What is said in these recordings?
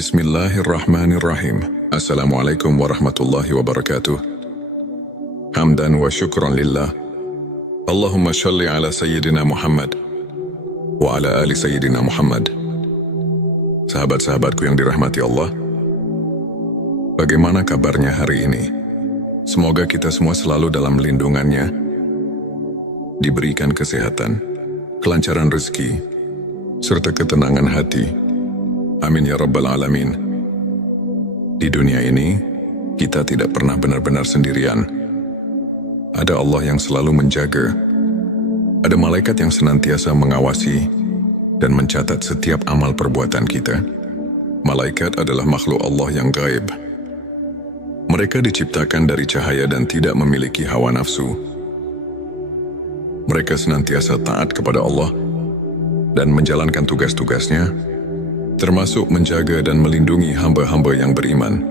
Bismillahirrahmanirrahim. Assalamualaikum warahmatullahi wabarakatuh. Hamdan wa syukran lillah. Allahumma shalli ala Sayyidina Muhammad wa ala ali Sayyidina Muhammad. Sahabat-sahabatku yang dirahmati Allah, bagaimana kabarnya hari ini? Semoga kita semua selalu dalam lindungannya, diberikan kesehatan, kelancaran rezeki, serta ketenangan hati. Amin ya rabbal alamin. Di dunia ini, kita tidak pernah benar-benar sendirian. Ada Allah yang selalu menjaga. Ada malaikat yang senantiasa mengawasi dan mencatat setiap amal perbuatan kita. Malaikat adalah makhluk Allah yang gaib. Mereka diciptakan dari cahaya dan tidak memiliki hawa nafsu. Mereka senantiasa taat kepada Allah dan menjalankan tugas-tugasnya, termasuk menjaga dan melindungi hamba-hamba yang beriman.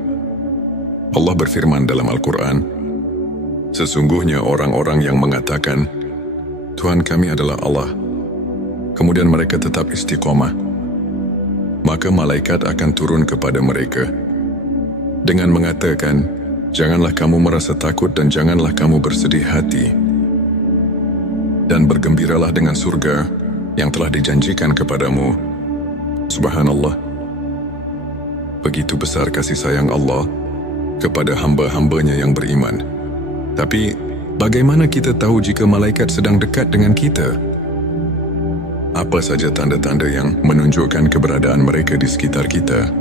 Allah berfirman dalam Al-Quran, sesungguhnya orang-orang yang mengatakan, Tuhan kami adalah Allah, kemudian mereka tetap istiqomah, maka malaikat akan turun kepada mereka dengan mengatakan, janganlah kamu merasa takut dan janganlah kamu bersedih hati, dan bergembiralah dengan surga yang telah dijanjikan kepadamu. Subhanallah. Begitu besar kasih sayang Allah kepada hamba-hambanya yang beriman. Tapi, bagaimana kita tahu jika malaikat sedang dekat dengan kita? Apa saja tanda-tanda yang menunjukkan keberadaan mereka di sekitar kita?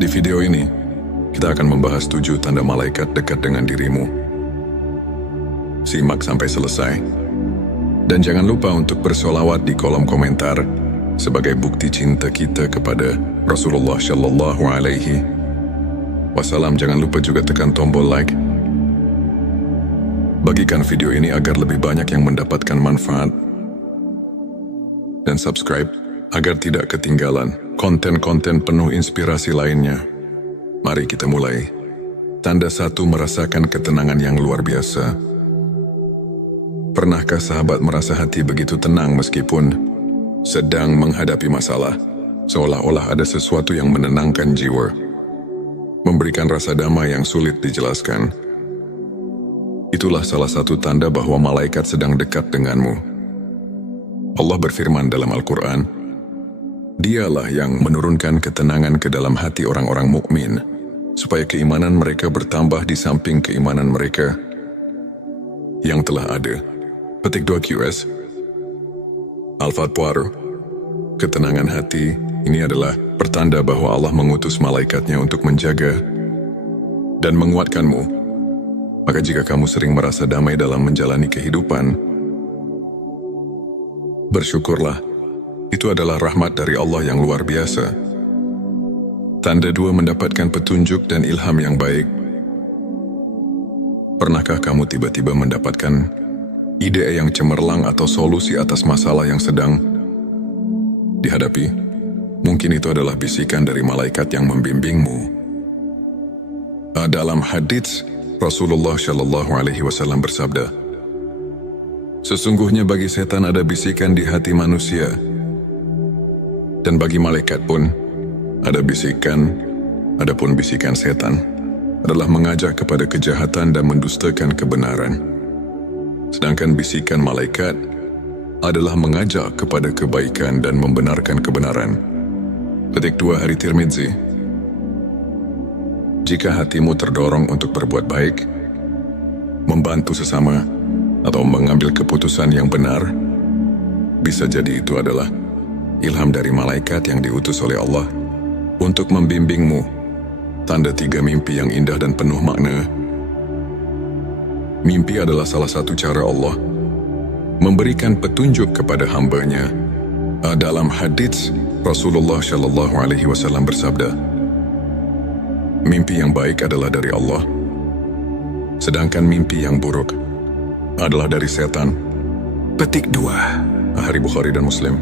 Di video ini, kita akan membahas 7 tanda malaikat dekat dengan dirimu. Simak sampai selesai. Dan jangan lupa untuk bersolawat di kolom komentar sebagai bukti cinta kita kepada Rasulullah Shallallahu Alaihi Wasallam. Jangan lupa juga tekan tombol like. Bagikan video ini agar lebih banyak yang mendapatkan manfaat. Dan subscribe agar tidak ketinggalan konten-konten penuh inspirasi lainnya. Mari kita mulai. Tanda 1, merasakan ketenangan yang luar biasa. Pernahkah sahabat merasa hati begitu tenang meskipun sedang menghadapi masalah, seolah-olah ada sesuatu yang menenangkan jiwa, memberikan rasa damai yang sulit dijelaskan? Itulah salah satu tanda bahwa malaikat sedang dekat denganmu. Allah berfirman dalam Al-Quran, Dialah yang menurunkan ketenangan ke dalam hati orang-orang mukmin, supaya keimanan mereka bertambah di samping keimanan mereka yang telah ada. Petik 2 QS Al-Fatwar. Ketenangan hati ini adalah pertanda bahwa Allah mengutus malaikatnya untuk menjaga dan menguatkanmu. Maka jika kamu sering merasa damai dalam menjalani kehidupan, bersyukurlah. Itu adalah rahmat dari Allah yang luar biasa. Tanda 2, mendapatkan petunjuk dan ilham yang baik. Pernahkah kamu tiba-tiba mendapatkan ide yang cemerlang atau solusi atas masalah yang sedang dihadapi? Mungkin itu adalah bisikan dari malaikat yang membimbingmu. Dalam hadits, Rasulullah Shallallahu Alaihi Wasallam bersabda, sesungguhnya bagi setan ada bisikan di hati manusia, dan bagi malaikat pun ada bisikan. Adapun bisikan setan adalah mengajak kepada kejahatan dan mendustakan kebenaran. Sedangkan bisikan malaikat adalah mengajak kepada kebaikan dan membenarkan kebenaran. Petik 2 Hari Tirmidzi. Jika hatimu terdorong untuk berbuat baik, membantu sesama, atau mengambil keputusan yang benar, bisa jadi itu adalah ilham dari malaikat yang diutus oleh Allah untuk membimbingmu. Tanda 3, mimpi yang indah dan penuh makna. Mimpi adalah salah satu cara Allah memberikan petunjuk kepada hambanya. Dalam hadits, Rasulullah Shallallahu Alaihi Wasallam bersabda, mimpi yang baik adalah dari Allah, sedangkan mimpi yang buruk adalah dari setan. Petik 2 Hari Bukhari dan Muslim.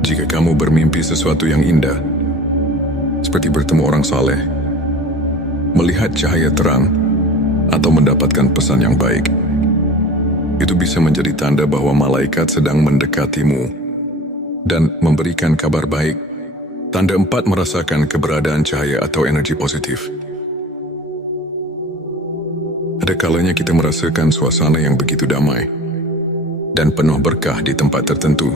Jika kamu bermimpi sesuatu yang indah, seperti bertemu orang saleh, melihat cahaya terang, atau mendapatkan pesan yang baik, itu bisa menjadi tanda bahwa malaikat sedang mendekatimu dan memberikan kabar baik. Tanda 4 merasakan keberadaan cahaya atau energi positif. Ada kalanya kita merasakan suasana yang begitu damai dan penuh berkah di tempat tertentu,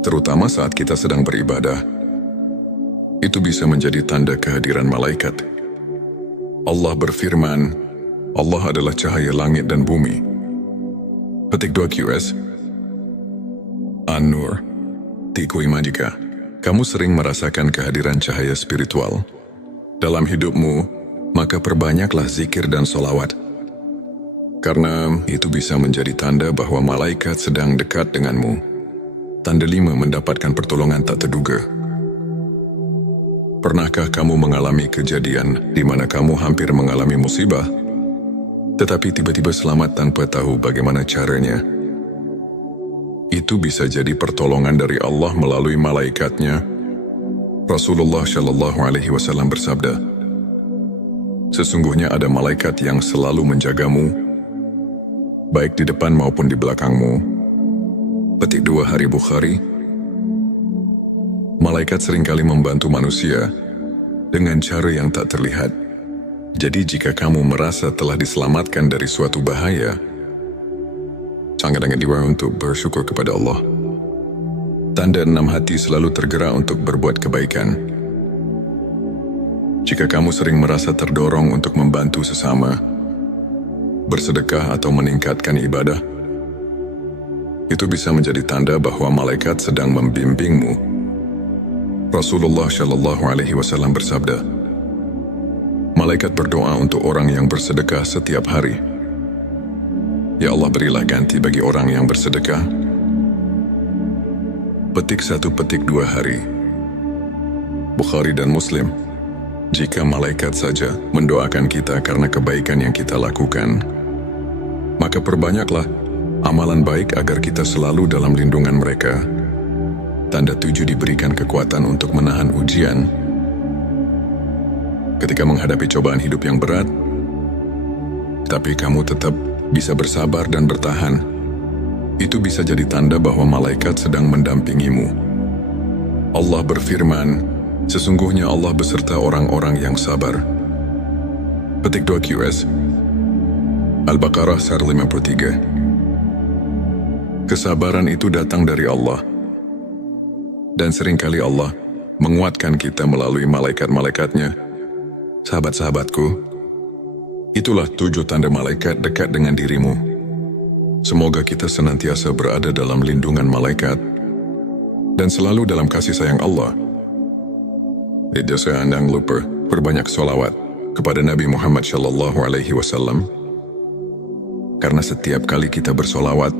terutama saat kita sedang beribadah. Itu bisa menjadi tanda kehadiran malaikat. Allah berfirman, Allah adalah cahaya langit dan bumi. Petik 2 QS An-Nur 3 jika kamu sering merasakan kehadiran cahaya spiritual dalam hidupmu, maka perbanyaklah zikir dan solawat. Karena itu bisa menjadi tanda bahwa malaikat sedang dekat denganmu. Tanda 5 mendapatkan pertolongan tak terduga. Pernahkah kamu mengalami kejadian di mana kamu hampir mengalami musibah, tetapi tiba-tiba selamat tanpa tahu bagaimana caranya? Itu bisa jadi pertolongan dari Allah melalui malaikatnya. Rasulullah Shallallahu Alaihi Wasallam bersabda, sesungguhnya ada malaikat yang selalu menjagamu, baik di depan maupun di belakangmu. Petik 2 Hari Bukhari. Malaikat seringkali membantu manusia dengan cara yang tak terlihat. Jadi jika kamu merasa telah diselamatkan dari suatu bahaya, sangat-sangat diwajibkan untuk bersyukur kepada Allah. Tanda 6 hati selalu tergerak untuk berbuat kebaikan. Jika kamu sering merasa terdorong untuk membantu sesama, bersedekah atau meningkatkan ibadah, itu bisa menjadi tanda bahwa malaikat sedang membimbingmu. Rasulullah Shallallahu Alaihi Wasallam bersabda, malaikat berdoa untuk orang yang bersedekah setiap hari. Ya Allah, berilah ganti bagi orang yang bersedekah. Petik 1 petik 2 hari. Bukhari dan Muslim. Jika malaikat saja mendoakan kita karena kebaikan yang kita lakukan, maka perbanyaklah amalan baik agar kita selalu dalam lindungan mereka. Tanda 7 diberikan kekuatan untuk menahan ujian. Ketika menghadapi cobaan hidup yang berat, tapi kamu tetap bisa bersabar dan bertahan, itu bisa jadi tanda bahwa malaikat sedang mendampingimu. Allah berfirman, sesungguhnya Allah beserta orang-orang yang sabar. Petik 2 QS Al-Baqarah 53. Kesabaran itu datang dari Allah, dan seringkali Allah menguatkan kita melalui malaikat-malaikatnya. Sahabat-sahabatku, itulah 7 tanda malaikat dekat dengan dirimu. Semoga kita senantiasa berada dalam lindungan malaikat dan selalu dalam kasih sayang Allah. Jangan lupa perbanyak sholawat kepada Nabi Muhammad Shallallahu Alaihi Wasallam. Karena setiap kali kita bersolawat,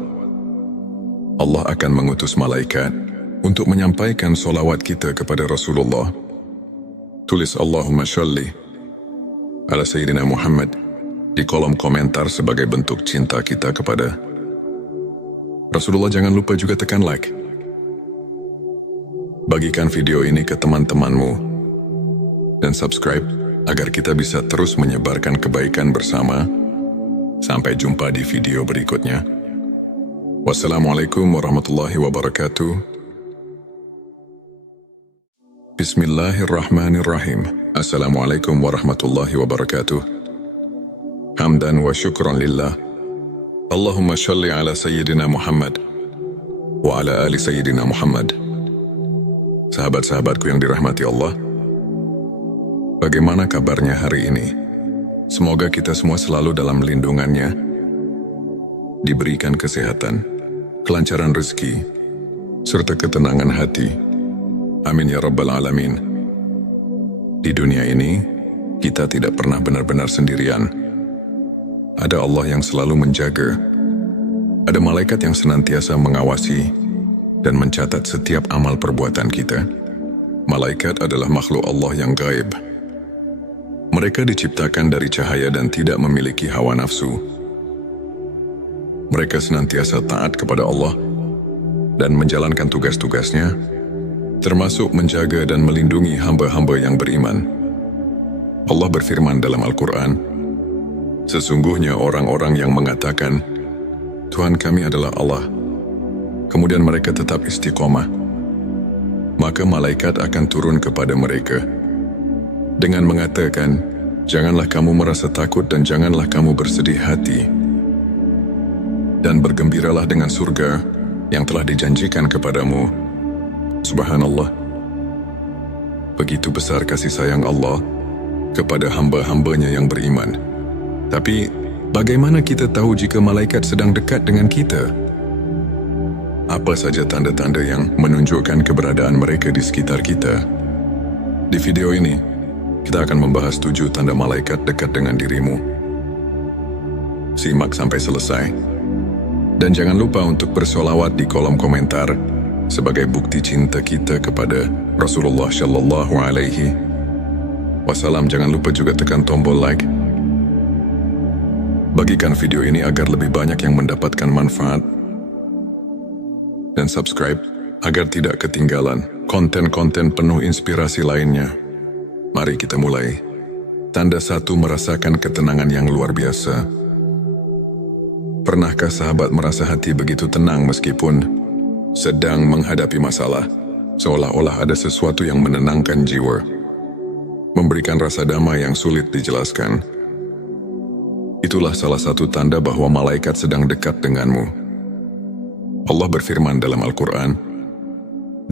Allah akan mengutus malaikat untuk menyampaikan sholawat kita kepada Rasulullah. Tulis Allahumma sholli ala Sayyidina Muhammad di kolom komentar sebagai bentuk cinta kita kepada Rasulullah. Jangan lupa juga tekan like. Bagikan video ini ke teman-temanmu dan subscribe agar kita bisa terus menyebarkan kebaikan bersama. Sampai jumpa di video berikutnya. Wassalamualaikum warahmatullahi wabarakatuh. Bismillahirrahmanirrahim. Assalamualaikum warahmatullahi wabarakatuh. Hamdan wa syukran lillah. Allahumma shalli ala Sayyidina Muhammad wa ala ali Sayyidina Muhammad. Sahabat-sahabatku yang dirahmati Allah, bagaimana kabarnya hari ini? Semoga kita semua selalu dalam lindungannya, diberikan kesehatan, kelancaran rezeki, serta ketenangan hati. Amin ya Rabbal Alamin. Di dunia ini, kita tidak pernah benar-benar sendirian. Ada Allah yang selalu menjaga. Ada malaikat yang senantiasa mengawasi dan mencatat setiap amal perbuatan kita. Malaikat adalah makhluk Allah yang gaib. Mereka diciptakan dari cahaya dan tidak memiliki hawa nafsu. Mereka senantiasa taat kepada Allah dan menjalankan tugas-tugasnya, termasuk menjaga dan melindungi hamba-hamba yang beriman. Allah berfirman dalam Al-Quran, sesungguhnya orang-orang yang mengatakan, Tuhan kami adalah Allah, kemudian mereka tetap istiqomah, maka malaikat akan turun kepada mereka dengan mengatakan, "Janganlah kamu merasa takut dan janganlah kamu bersedih hati. Dan bergembiralah dengan surga yang telah dijanjikan kepadamu." Subhanallah. Begitu besar kasih sayang Allah kepada hamba-hambanya yang beriman. Tapi, bagaimana kita tahu jika malaikat sedang dekat dengan kita? Apa saja tanda-tanda yang menunjukkan keberadaan mereka di sekitar kita? Di video ini, kita akan membahas 7 tanda malaikat dekat dengan dirimu. Simak sampai selesai. Dan jangan lupa untuk bersolawat di kolom komentar sebagai bukti cinta kita kepada Rasulullah Shallallahu Alaihi Wasallam. Jangan lupa juga tekan tombol like. Bagikan video ini agar lebih banyak yang mendapatkan manfaat. Dan subscribe agar tidak ketinggalan konten-konten penuh inspirasi lainnya. Mari kita mulai. Tanda 1, merasakan ketenangan yang luar biasa. Pernahkah sahabat merasa hati begitu tenang meskipun sedang menghadapi masalah? Seolah-olah ada sesuatu yang menenangkan jiwa, memberikan rasa damai yang sulit dijelaskan. Itulah salah satu tanda bahwa malaikat sedang dekat denganmu. Allah berfirman dalam Al-Quran,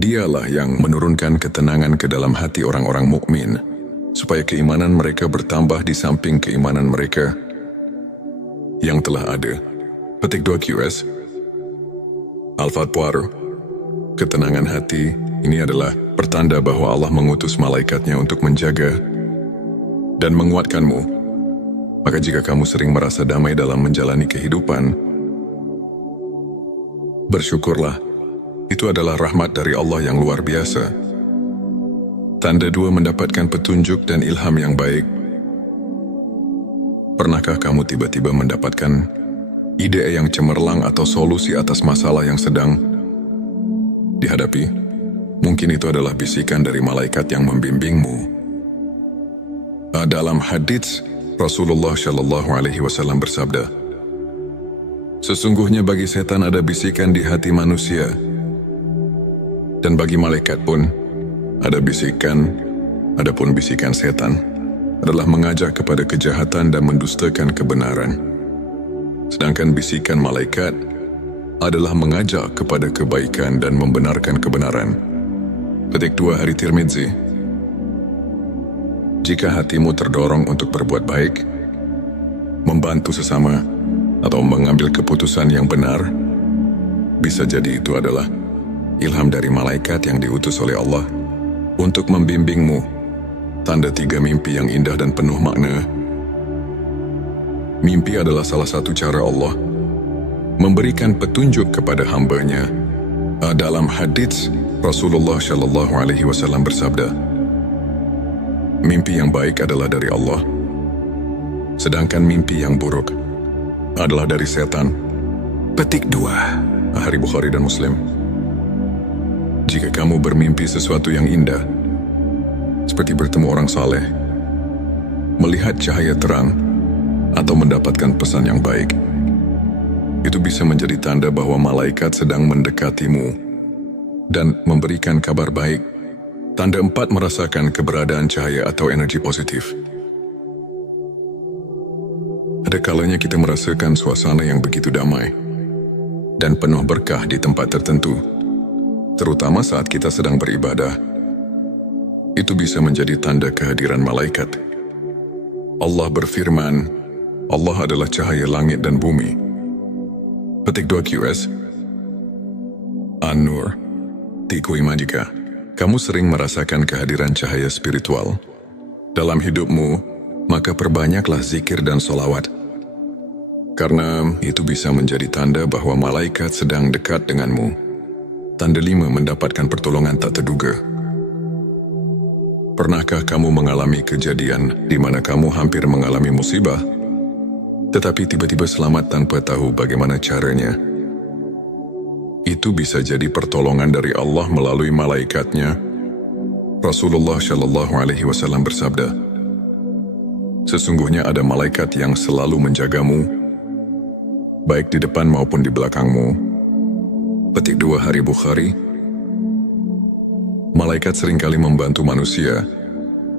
"Dialah yang menurunkan ketenangan ke dalam hati orang-orang mukmin, supaya keimanan mereka bertambah di samping keimanan mereka yang telah ada." Petik 2 QS. Al-Fatwar. Ketenangan hati ini adalah pertanda bahwa Allah mengutus malaikatnya untuk menjaga dan menguatkanmu. Maka jika kamu sering merasa damai dalam menjalani kehidupan, bersyukurlah. Itu adalah rahmat dari Allah yang luar biasa. Tanda 2, mendapatkan petunjuk dan ilham yang baik. Pernahkah kamu tiba-tiba mendapatkan ide yang cemerlang atau solusi atas masalah yang sedang dihadapi? Mungkin itu adalah bisikan dari malaikat yang membimbingmu. Dalam hadits, Rasulullah Shallallahu Alaihi Wasallam bersabda, "Sesungguhnya bagi setan ada bisikan di hati manusia, dan bagi malaikat pun ada bisikan. Adapun bisikan setan adalah mengajak kepada kejahatan dan mendustakan kebenaran. Sedangkan bisikan malaikat adalah mengajak kepada kebaikan dan membenarkan kebenaran." Petik 2 Hari Tirmidzi. Jika hatimu terdorong untuk berbuat baik, membantu sesama, atau mengambil keputusan yang benar, bisa jadi itu adalah ilham dari malaikat yang diutus oleh Allah untuk membimbingmu. Tanda 3, mimpi yang indah dan penuh makna. Mimpi adalah salah satu cara Allah memberikan petunjuk kepada hambanya. Dalam hadits, Rasulullah Shallallahu Alaihi Wasallam bersabda, "Mimpi yang baik adalah dari Allah, sedangkan mimpi yang buruk adalah dari setan." Petik 2 Hari Bukhari dan Muslim. Jika kamu bermimpi sesuatu yang indah, seperti bertemu orang saleh, melihat cahaya terang, atau mendapatkan pesan yang baik, itu bisa menjadi tanda bahwa malaikat sedang mendekatimu dan memberikan kabar baik. Tanda 4, merasakan keberadaan cahaya atau energi positif. Ada kalanya kita merasakan suasana yang begitu damai dan penuh berkah di tempat tertentu, terutama saat kita sedang beribadah. Itu bisa menjadi tanda kehadiran malaikat. Allah berfirman, "Allah adalah cahaya langit dan bumi." Petik 2 QS. An-Nur. Tikui jika kamu sering merasakan kehadiran cahaya spiritual dalam hidupmu, maka perbanyaklah zikir dan solawat. Karena itu bisa menjadi tanda bahwa malaikat sedang dekat denganmu. Tanda 5, mendapatkan pertolongan tak terduga. Pernahkah kamu mengalami kejadian di mana kamu hampir mengalami musibah, tetapi tiba-tiba selamat tanpa tahu bagaimana caranya? Itu bisa jadi pertolongan dari Allah melalui malaikatnya. Rasulullah Shallallahu Alaihi Wasallam bersabda, "Sesungguhnya ada malaikat yang selalu menjagamu, baik di depan maupun di belakangmu." Petik 2 Hari Bukhari. Malaikat seringkali membantu manusia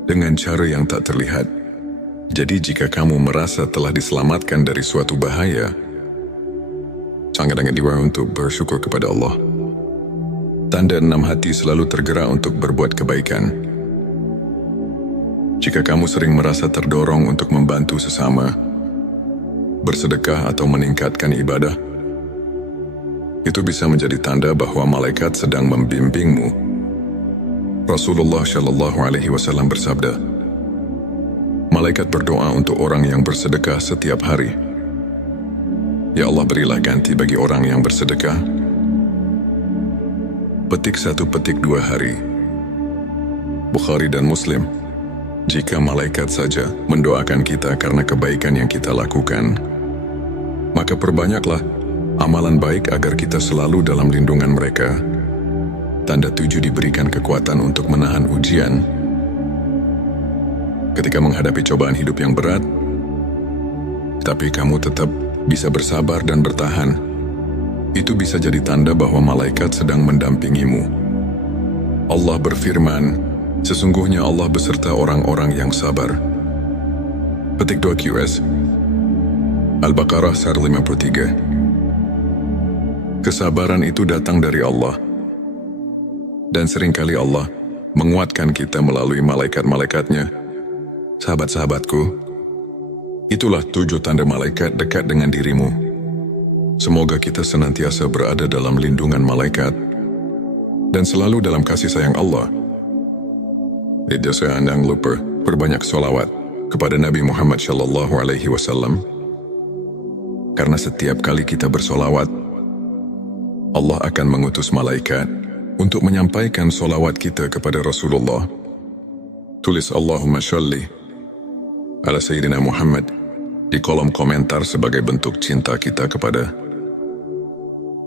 dengan cara yang tak terlihat. Jadi jika kamu merasa telah diselamatkan dari suatu bahaya, sangat-sangat diwajibkan untuk bersyukur kepada Allah. Tanda 6 hati selalu tergerak untuk berbuat kebaikan. Jika kamu sering merasa terdorong untuk membantu sesama, bersedekah atau meningkatkan ibadah, itu bisa menjadi tanda bahwa malaikat sedang membimbingmu. Rasulullah Shallallahu Alaihi Wasallam bersabda, malaikat berdoa untuk orang yang bersedekah setiap hari. Ya Allah, berilah ganti bagi orang yang bersedekah. Petik 1, petik 2 hari. Bukhari dan Muslim. Jika malaikat saja mendoakan kita karena kebaikan yang kita lakukan, maka perbanyaklah amalan baik agar kita selalu dalam lindungan mereka. Tanda 7, diberikan kekuatan untuk menahan ujian. Ketika menghadapi cobaan hidup yang berat, tapi kamu tetap bisa bersabar dan bertahan, itu bisa jadi tanda bahwa malaikat sedang mendampingimu. Allah berfirman, sesungguhnya Allah beserta orang-orang yang sabar. Petik 2 QS Al-Baqarah 53. Kesabaran itu datang dari Allah. Dan seringkali Allah menguatkan kita melalui malaikat-malaikatnya. Sahabat-sahabatku, itulah 7 tanda malaikat dekat dengan dirimu. Semoga kita senantiasa berada dalam lindungan malaikat dan selalu dalam kasih sayang Allah. Jangan lupa berbanyak sholawat kepada Nabi Muhammad Shallallahu Alaihi Wasallam. Karena setiap kali kita bersolawat, Allah akan mengutus malaikat untuk menyampaikan solawat kita kepada Rasulullah. Tulis Allahumma sholli ala Sayyidina Muhammad di kolom komentar sebagai bentuk cinta kita kepada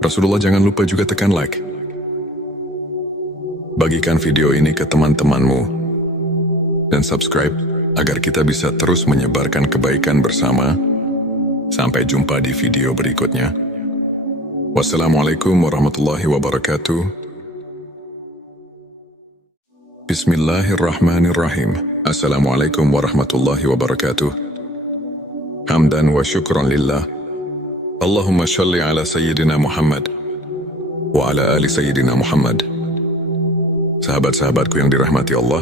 Rasulullah. Jangan lupa juga tekan like. Bagikan video ini ke teman-temanmu dan subscribe agar kita bisa terus menyebarkan kebaikan bersama. Sampai jumpa di video berikutnya. Wassalamualaikum warahmatullahi wabarakatuh. Bismillahirrahmanirrahim. Assalamualaikum warahmatullahi wabarakatuh. Hamdan wa syukran lillah. Allahumma sholli ala Sayyidina Muhammad wa ala ali Sayyidina Muhammad. Sahabat-sahabatku yang dirahmati Allah,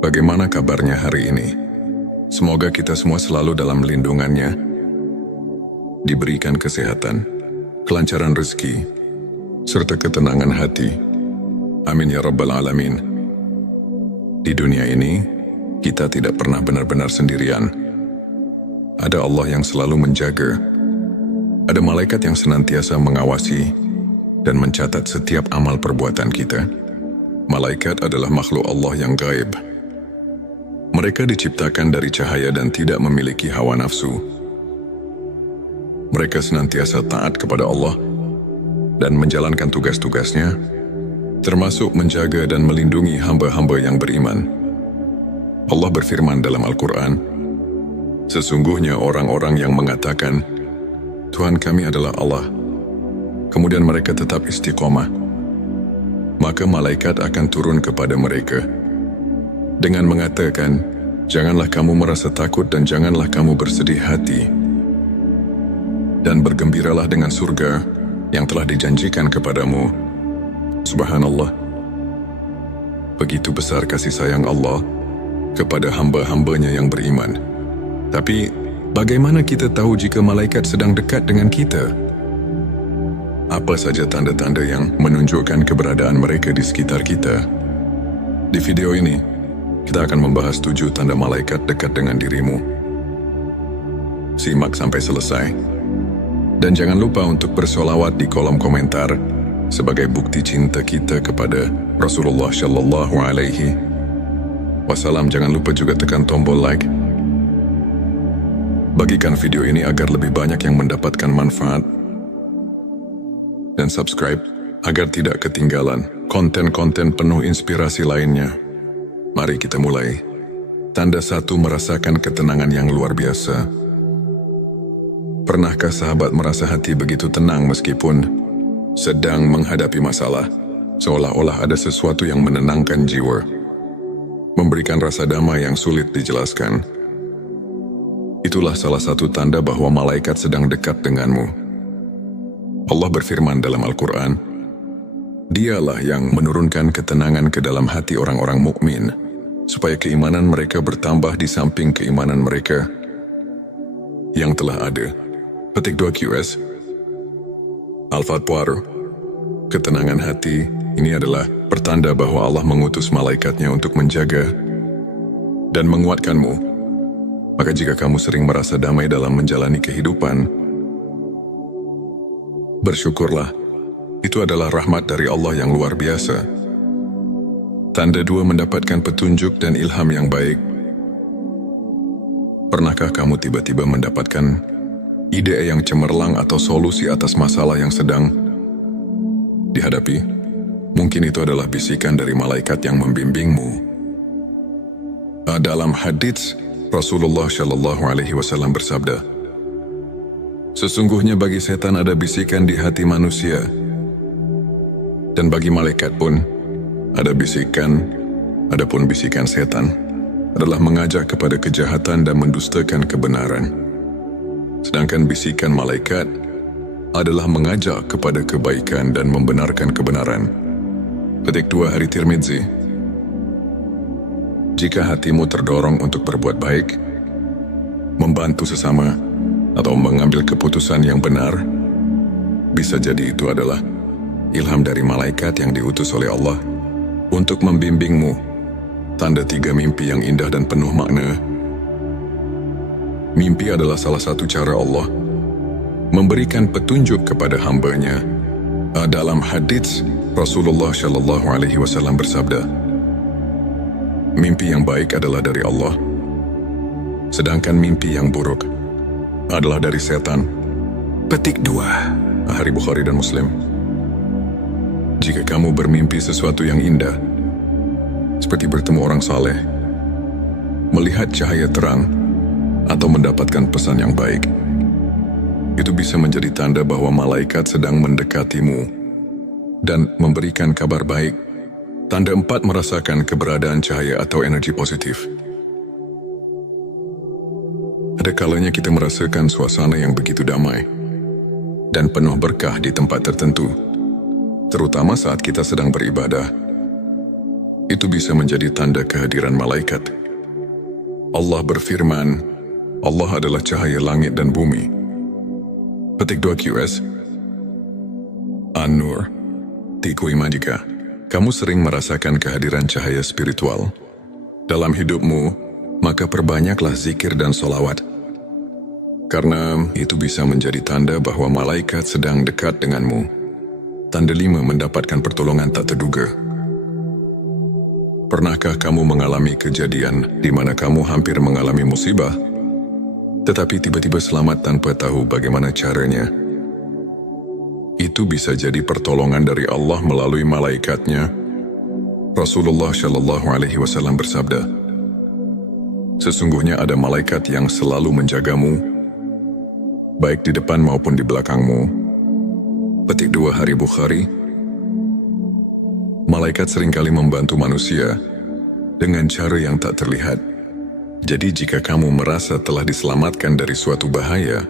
bagaimana kabarnya hari ini? Semoga kita semua selalu dalam lindungannya, diberikan kesehatan, kelancaran rezeki, serta ketenangan hati. Amin ya Rabbal Alamin. Di dunia ini, kita tidak pernah benar-benar sendirian. Ada Allah yang selalu menjaga. Ada malaikat yang senantiasa mengawasi dan mencatat setiap amal perbuatan kita. Malaikat adalah makhluk Allah yang gaib. Mereka diciptakan dari cahaya dan tidak memiliki hawa nafsu. Mereka senantiasa taat kepada Allah dan menjalankan tugas-tugasnya, termasuk menjaga dan melindungi hamba-hamba yang beriman. Allah berfirman dalam Al-Quran, sesungguhnya orang-orang yang mengatakan, Tuhan kami adalah Allah, kemudian mereka tetap istiqomah, maka malaikat akan turun kepada mereka dengan mengatakan, janganlah kamu merasa takut dan janganlah kamu bersedih hati, dan bergembiralah dengan surga yang telah dijanjikan kepadamu. Subhanallah. Begitu besar kasih sayang Allah kepada hamba-hambanya yang beriman. Tapi, bagaimana kita tahu jika malaikat sedang dekat dengan kita? Apa saja tanda-tanda yang menunjukkan keberadaan mereka di sekitar kita? Di video ini, kita akan membahas 7 tanda malaikat dekat dengan dirimu. Simak sampai selesai. Dan jangan lupa untuk bersolawat di kolom komentar sebagai bukti cinta kita kepada Rasulullah Shallallahu Alaihi Wasallam. Jangan lupa juga tekan tombol like. Bagikan video ini agar lebih banyak yang mendapatkan manfaat. Dan subscribe agar tidak ketinggalan konten-konten penuh inspirasi lainnya. Mari kita mulai. Tanda 1, merasakan ketenangan yang luar biasa. Pernahkah sahabat merasa hati begitu tenang meskipun sedang menghadapi masalah? seolah-olah ada sesuatu yang menenangkan jiwa, memberikan rasa damai yang sulit dijelaskan. Itulah salah satu tanda bahwa malaikat sedang dekat denganmu. Allah berfirman dalam Al-Quran, Dialah yang menurunkan ketenangan ke dalam hati orang-orang mukmin, supaya keimanan mereka bertambah di samping keimanan mereka yang telah ada. Petik 2 QS. Al-Fatwar, ketenangan hati ini adalah pertanda bahwa Allah mengutus malaikatnya untuk menjaga dan menguatkanmu. Maka jika kamu sering merasa damai dalam menjalani kehidupan, bersyukurlah. Itu adalah rahmat dari Allah yang luar biasa. Tanda 2, mendapatkan petunjuk dan ilham yang baik. Pernahkah kamu tiba-tiba mendapatkan ide yang cemerlang atau solusi atas masalah yang sedang dihadapi? Mungkin itu adalah bisikan dari malaikat yang membimbingmu. Dalam hadits, Rasulullah Shallallahu Alaihi Wasallam bersabda, sesungguhnya bagi setan ada bisikan di hati manusia, dan bagi malaikat pun ada bisikan. Adapun bisikan setan adalah mengajak kepada kejahatan dan mendustakan kebenaran. Sedangkan bisikan malaikat adalah mengajak kepada kebaikan dan membenarkan kebenaran. Petik 2 Hari Tirmidzi. Jika hatimu terdorong untuk berbuat baik, membantu sesama, atau mengambil keputusan yang benar, bisa jadi itu adalah ilham dari malaikat yang diutus oleh Allah untuk membimbingmu. Tanda 3, mimpi yang indah dan penuh makna. Mimpi adalah salah satu cara Allah memberikan petunjuk kepada hamba-Nya. Dalam hadits, Rasulullah Shallallahu Alaihi Wasallam bersabda, mimpi yang baik adalah dari Allah, sedangkan mimpi yang buruk adalah dari setan. Petik 2 Hari Bukhari dan Muslim. Jika kamu bermimpi sesuatu yang indah, seperti bertemu orang saleh, melihat cahaya terang, atau mendapatkan pesan yang baik, itu bisa menjadi tanda bahwa malaikat sedang mendekatimu dan memberikan kabar baik. Tanda 4, merasakan keberadaan cahaya atau energi positif. Ada kalanya kita merasakan suasana yang begitu damai dan penuh berkah di tempat tertentu, terutama saat kita sedang beribadah. Itu bisa menjadi tanda kehadiran malaikat. Allah berfirman, Allah adalah cahaya langit dan bumi. Petik 2 QS. An-Nur. Tiku iman. Jika kamu sering merasakan kehadiran cahaya spiritual dalam hidupmu, maka perbanyaklah zikir dan solawat. Karena itu bisa menjadi tanda bahwa malaikat sedang dekat denganmu. Tanda 5, mendapatkan pertolongan tak terduga. Pernahkah kamu mengalami kejadian di mana kamu hampir mengalami musibah, tetapi tiba-tiba selamat tanpa tahu bagaimana caranya? Itu bisa jadi pertolongan dari Allah melalui malaikatnya. Rasulullah Shallallahu Alaihi Wasallam bersabda, sesungguhnya ada malaikat yang selalu menjagamu, baik di depan maupun di belakangmu. Petik 2 Hari Bukhari. Malaikat seringkali membantu manusia dengan cara yang tak terlihat. Jadi jika kamu merasa telah diselamatkan dari suatu bahaya,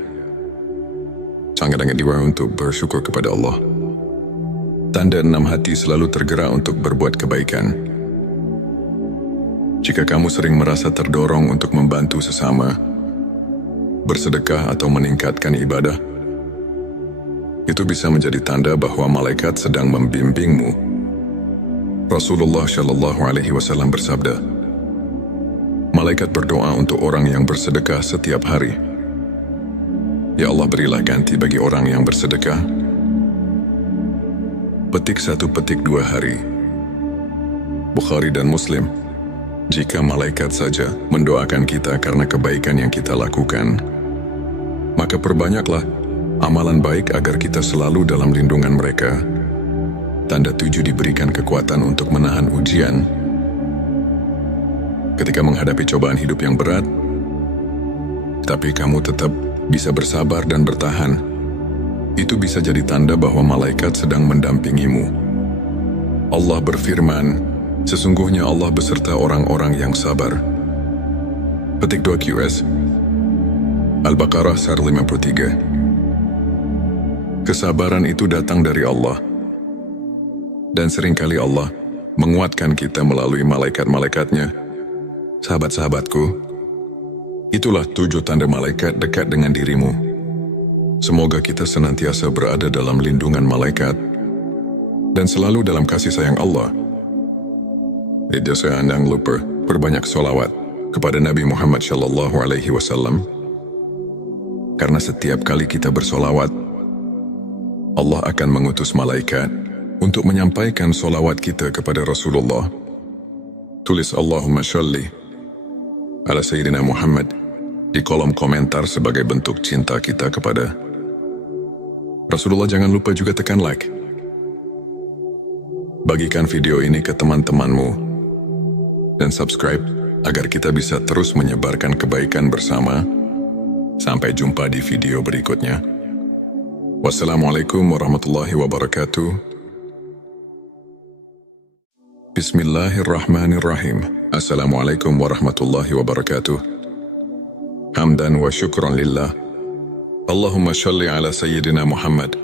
sangat-sangat diwajibkan untuk bersyukur kepada Allah. Tanda 6, hati selalu tergerak untuk berbuat kebaikan. Jika kamu sering merasa terdorong untuk membantu sesama, bersedekah atau meningkatkan ibadah, itu bisa menjadi tanda bahwa malaikat sedang membimbingmu. Rasulullah Shallallahu Alaihi Wasallam bersabda, malaikat berdoa untuk orang yang bersedekah setiap hari. Ya Allah, berilah ganti bagi orang yang bersedekah. Petik 1, petik 2 Hari Bukhari dan Muslim. Jika malaikat saja mendoakan kita karena kebaikan yang kita lakukan, maka perbanyaklah amalan baik agar kita selalu dalam lindungan mereka. Tanda 7, diberikan kekuatan untuk menahan ujian. Ketika menghadapi cobaan hidup yang berat, tapi kamu tetap bisa bersabar dan bertahan, itu bisa jadi tanda bahwa malaikat sedang mendampingimu. Allah berfirman, sesungguhnya Allah beserta orang-orang yang sabar. Petik 2 QS Al-Baqarah 53. Kesabaran itu datang dari Allah. Dan seringkali Allah menguatkan kita melalui malaikat-malaikatnya. Sahabat-sahabatku, itulah 7 tanda malaikat dekat dengan dirimu. Semoga kita senantiasa berada dalam lindungan malaikat dan selalu dalam kasih sayang Allah. Jangan lupa perbanyak sholawat kepada Nabi Muhammad SAW. Karena setiap kali kita bersolawat, Allah akan mengutus malaikat untuk menyampaikan solawat kita kepada Rasulullah. Tulis Allahumma sholli ala Sayyidina Muhammad di kolom komentar sebagai bentuk cinta kita kepada Rasulullah. Jangan lupa juga tekan like. Bagikan video ini ke teman-temanmu dan subscribe agar kita bisa terus menyebarkan kebaikan bersama. Sampai jumpa di video berikutnya. Wassalamualaikum warahmatullahi wabarakatuh. Bismillahirrahmanirrahim. Assalamualaikum warahmatullahi wabarakatuh. Hamdan wa syukran lillah. Allahumma sholli ala Sayyidina Muhammad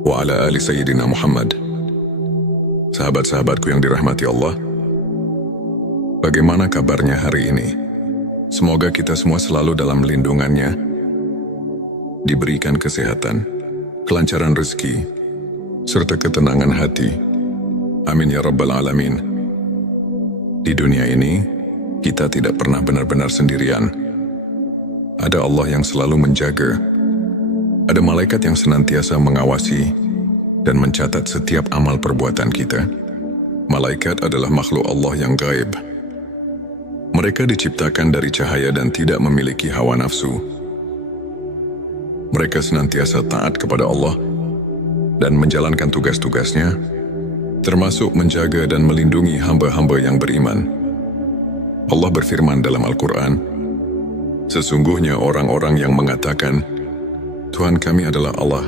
wa ala ali Sayyidina Muhammad. Sahabat-sahabatku yang dirahmati Allah, bagaimana kabarnya hari ini? Semoga kita semua selalu dalam lindungannya, diberikan kesehatan, kelancaran rezeki, serta ketenangan hati. Amin ya rabbal alamin. Di dunia ini, kita tidak pernah benar-benar sendirian. Ada Allah yang selalu menjaga. Ada malaikat yang senantiasa mengawasi dan mencatat setiap amal perbuatan kita. Malaikat adalah makhluk Allah yang gaib. Mereka diciptakan dari cahaya dan tidak memiliki hawa nafsu. Mereka senantiasa taat kepada Allah dan menjalankan tugas-tugasnya, termasuk menjaga dan melindungi hamba-hamba yang beriman. Allah berfirman dalam Al-Quran, sesungguhnya orang-orang yang mengatakan, Tuhan kami adalah Allah,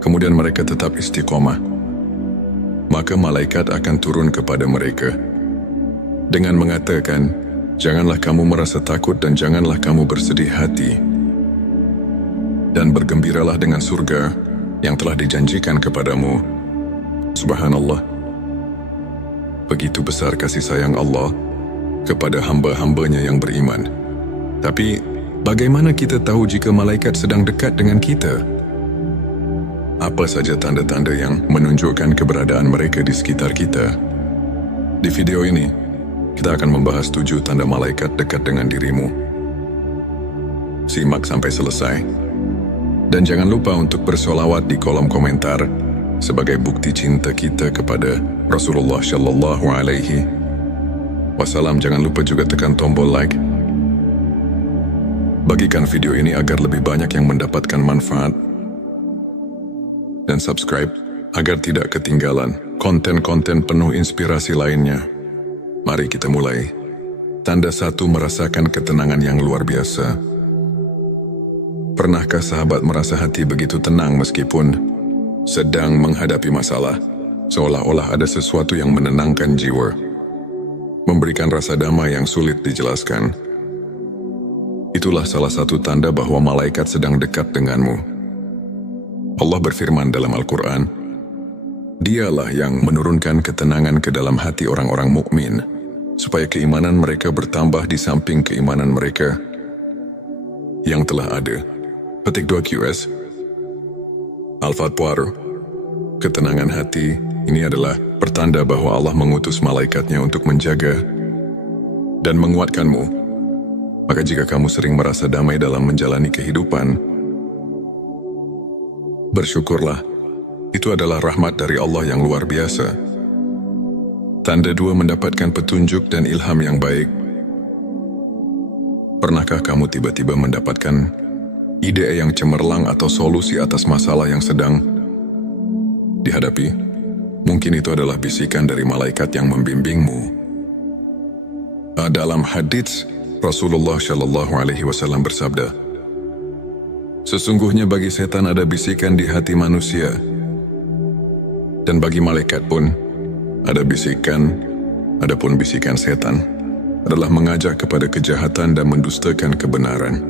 kemudian mereka tetap istiqomah, maka malaikat akan turun kepada mereka dengan mengatakan, janganlah kamu merasa takut dan janganlah kamu bersedih hati, dan bergembiralah dengan surga yang telah dijanjikan kepadamu. Subhanallah. Begitu besar kasih sayang Allah kepada hamba-hambanya yang beriman. Tapi, bagaimana kita tahu jika malaikat sedang dekat dengan kita? Apa saja tanda-tanda yang menunjukkan keberadaan mereka di sekitar kita? Di video ini, kita akan membahas 7 tanda malaikat dekat dengan dirimu. Simak sampai selesai. Dan jangan lupa untuk bersolawat di kolom komentar sebagai bukti cinta kita kepada Rasulullah Shallallahu Alaihi Wasallam. Jangan lupa juga tekan tombol like. Bagikan video ini agar lebih banyak yang mendapatkan manfaat. Dan subscribe agar tidak ketinggalan konten-konten penuh inspirasi lainnya. Mari kita mulai. Tanda 1, merasakan ketenangan yang luar biasa. Pernahkah sahabat merasa hati begitu tenang meskipun sedang menghadapi masalah, seolah-olah ada sesuatu yang menenangkan jiwa, memberikan rasa damai yang sulit dijelaskan? Itulah salah satu tanda bahwa malaikat sedang dekat denganmu. Allah berfirman dalam Al-Quran, Dialah yang menurunkan ketenangan ke dalam hati orang-orang mukmin, supaya keimanan mereka bertambah di samping keimanan mereka yang telah ada. Petik 2 QS Al-Fatwar. Ketenangan hati ini adalah pertanda bahwa Allah mengutus malaikatnya untuk menjaga dan menguatkanmu. Maka jika kamu sering merasa damai dalam menjalani kehidupan, bersyukurlah. Itu adalah rahmat dari Allah yang luar biasa. Tanda 2, mendapatkan petunjuk dan ilham yang baik. Pernahkah kamu tiba-tiba mendapatkan ide yang cemerlang atau solusi atas masalah yang sedang dihadapi? Mungkin itu adalah bisikan dari malaikat yang membimbingmu. Dalam hadits, Rasulullah Shallallahu Alaihi Wasallam bersabda, sesungguhnya bagi setan ada bisikan di hati manusia, dan bagi malaikat pun ada bisikan, adapun bisikan setan adalah mengajak kepada kejahatan dan mendustakan kebenaran.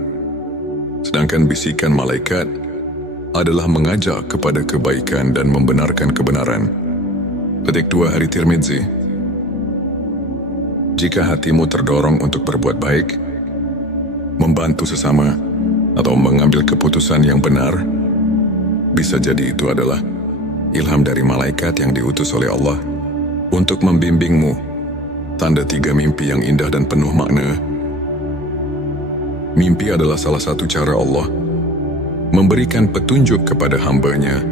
Sedangkan bisikan malaikat adalah mengajak kepada kebaikan dan membenarkan kebenaran. Petik 2 Hari Tirmidzi. Jika hatimu terdorong untuk berbuat baik, membantu sesama, atau mengambil keputusan yang benar, bisa jadi itu adalah ilham dari malaikat yang diutus oleh Allah untuk membimbingmu. Tanda 3 mimpi yang indah dan penuh makna. Mimpi adalah salah satu cara Allah memberikan petunjuk kepada hamba-Nya.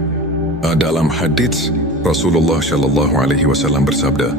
Dalam hadits, Rasulullah SAW bersabda,